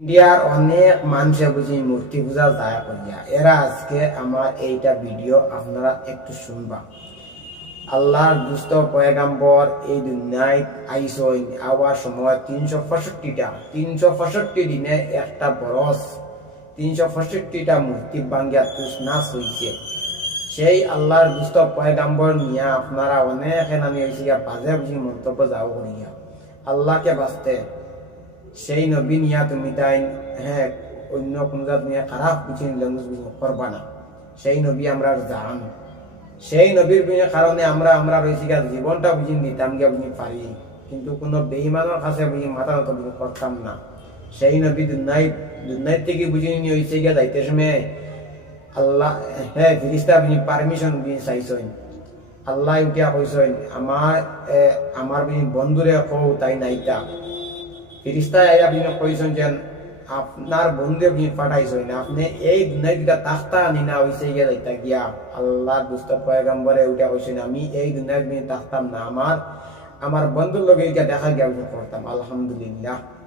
ইন্ডিয়ার অনেক মানুষে বুঝি মূর্তি পূজা যায় করিয়া এরা আজকে আমার এইটা ভিডিও আপনারা একটু শুনবা। আল্লাহর দুস্থ পয়গাম্বর এই দুনিয়ায় আইসইন আওয়ার সময় তিনশো পঁয়ষট্টিটা। তিনশো পঁয়ষট্টি দিনে একটা বরস, তিনশো পঁয়ষট্টিটা মূর্তি ভাঙ্গিয়া তুষনাশ হইছে। সেই আল্লাহর দুস্থ পয়গাম্বর নিয়ে আপনারা অনেক নামি হয়েছে বাজে বুঝি মন্তব্য যাও করিয়া। আল্লাহকে বাঁচতে সেই নবী নিয়া তুমি তাই হ্যাঁ অন্য কোন জাত নিয়ে খারাপ ল্যাঙ্গুয়েজ করবা না। সেই নবী আমরা জান সেই নবীর কারণে আমরা আমরা রয়েছি গা জীবনটা বুঝি নিতাম গিয়া বুঝি পারি। কিন্তু কোনো বেইমানের কাছে বুঝি মাথা নত বুঝি করতাম না। সেই নবী দুনাই দুনাই থেকে বুঝি নিয়ে হয়েছে গিয়া যাইতে সময় আল্লাহ হ্যাঁ ফিরিস্তা বুঝি পারমিশন বুঝি চাইছেন। আল্লাহ উঠিয়া কইছেন আমার আমার বুঝি বন্ধুরে কৌ তাই নাইতা। ফিরিস্তায় আয়া আপনি কইছেন যে আপনার বন্ধু আপনি পাঠাইছেন আপনি এই দুনিয়া তাখতা আনি না হইছে গিয়া যাইতা গিয়া আল্লাহ দুস্ত পয়গম্বরে উঠা কইছেন আমি এই দুনিয়া আপনি তাখতাম না আমার আমার বন্ধুর লগে গিয়া দেখা গিয়া করতাম আলহামদুলিল্লাহ।